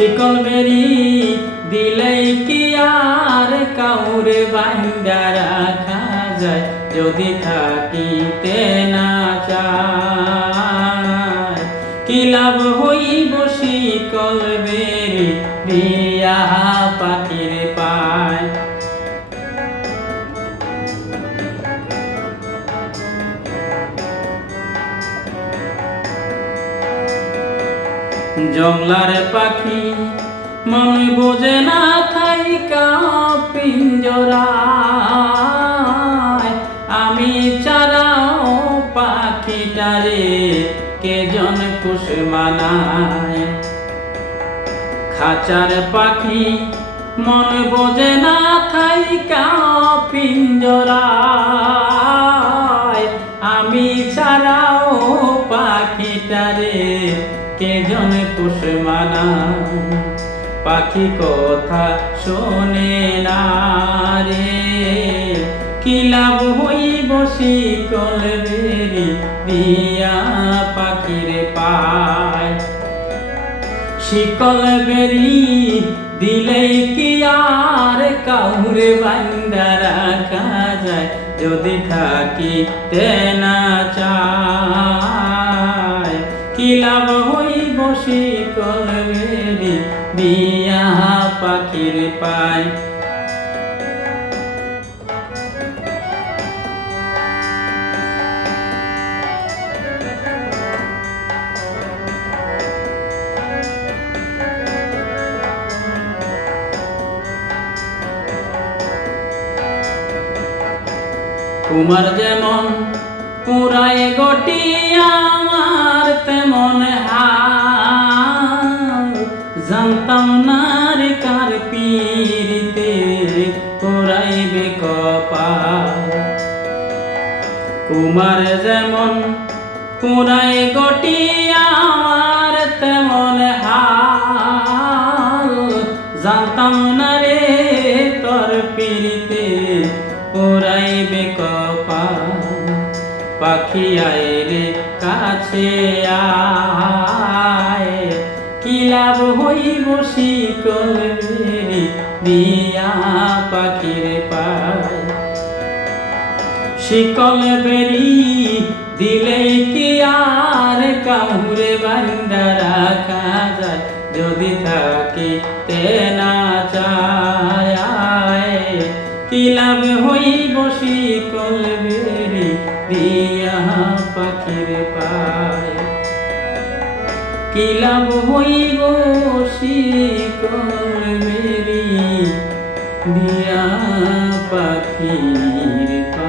শিকল বেরি দিলেই কি আর কাউরে বান্ধা রাখা যায়, যদি থাকিতে না চায়। কি লাভ হইব শিকল বেরি দিয়া পাখির পায়। জংলার পাখি মন বোঝে না থাইকা পিঞ্জরায়, আমি ছাড়াও পাখিটারে কেজন কুশ মানায়। খাঁচার পাখি মন বোঝে না থাইকা পিঞ্জরায়, আমি ছাড়াও পাখিটারে কেজন কুশ মানায়। পাখি কথা শোনে না রে, কি লাভ হইব শিকল বেরি দিয়া পাখির পায়। শিকল বেরি দিলেই কি আর কাউরে বান্ধা রাখা যায়, যদি থাকিতে না চায়। কি লাভ হইব শিকল বেরি দিয়া পাখির পায়। তোমার যেমন পুরায় গটি আমার তেমন হাল, জানতাম না রে কার পীড়িতে পুরাইবে কপাল। কুমার যেমন পুরায় গটি আমার তেমন হাল, জানতাম না রে তোর পীড়িতে পুরাইবে কপাল। পাখি আয় রে কাছে আয়, কি লাভ হইব শিকল বেরি দিয়া পাখির পায়। শিকল বেরি দিলেই কি আর কাউরে বান্ধা রাখা যায়, যদি থাকিতে না চায়। কি লাভ হইব শিকল বেরি দিয়া পাখির পায়। কি লাভ হইব শিকল বেরি দিয়া পাখির পায়।